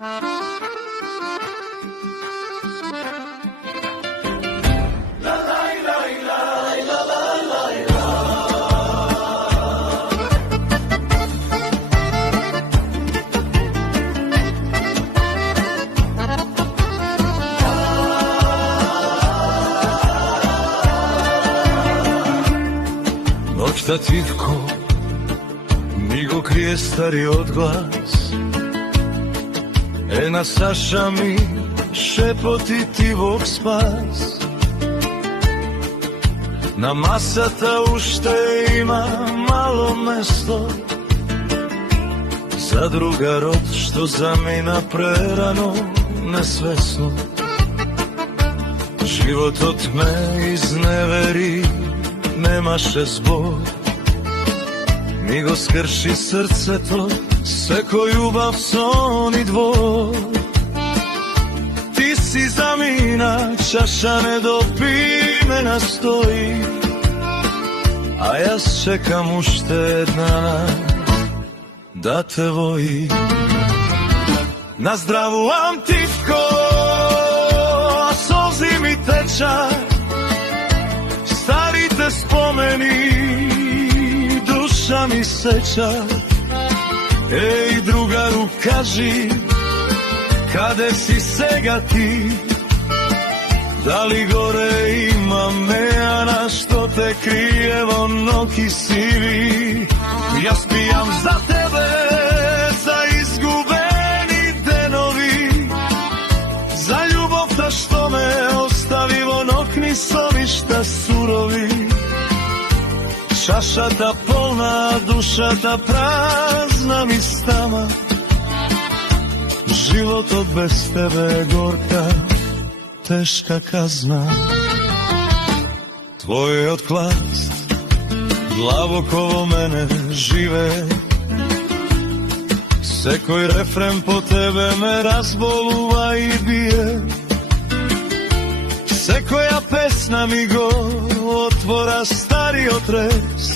Noćtativko mi go krije stari odglas, ena Saša mi šepoti ti Bog spas. Na masata ušte ima malo mesto za druga rod što zamina prerano nesvesno. Život od me izneveri, nemaše zbog, mi go skrši srce to, seko ljubav son i dvor. Ti si zamina, čaša ne dopimena stoji, a ja čekam ušte dana da te voji. Na zdravu Antivko, a solzi mi teča, stari te spomeni, duša mi seća. Ej drugaru kaži, kade si sega ti, da li gore ima mejana što te krije noki sivi. Ja spijam za tebe, za izgubeni denovi, za ljubav ta što me ostavi nokni sovišta surovi. Čaša ta polna, duša ta prazna mi stama, život od bez tebe gorka, teška kazna. Tvoj otklast, glavokovo mene žive, sekoj refren po tebe me razboluva i bije. Sekoja pesna mi go otvora stari otres,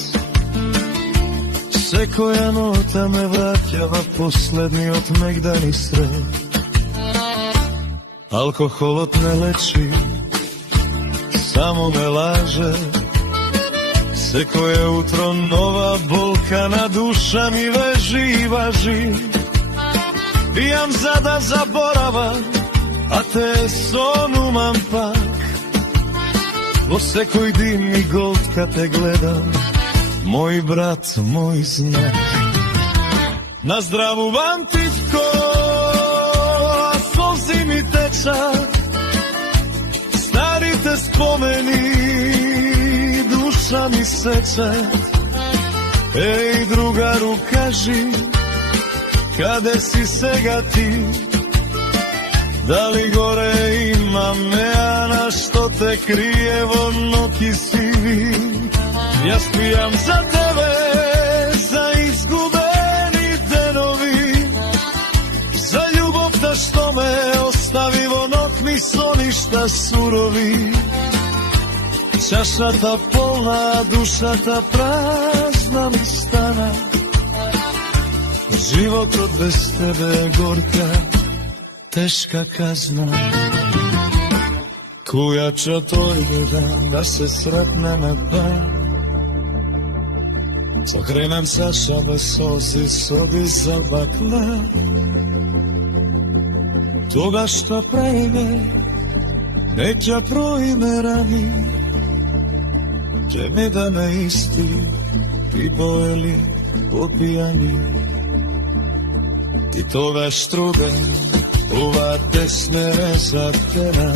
sekoja nota me vratjava poslednji od megdani sret. Alkohol od ne leči, samo me laže, sekoje utro nova bolkana duša mi veži i važi. Pijam za da zaboravam, a te son umam pak, osekoj dim i gold kad te gledam, moj brat, moj znak. Na zdravu Antivko, a solzi mi teča, stari te spomeni, duša mi seća. Ej drugaru kaži, kade si sega ti, da li gore ima mejana što te krije noki sivi. Ja spijam za tebe, za izgubeni denovi, za ljubav ta što me ostavi nokni soništa surovi. Čaša ta polna, duša ta prazna mi stana, život od bez tebe gorka, teška kazna. Kujača torbe dam da se sretneme pa, zakrenem Saša bez sozi sobi za bakle. Toga šta prejme, neća projme rani, će mi da me isti ti pojeli popijani. I toga štrude ova desne rezatena,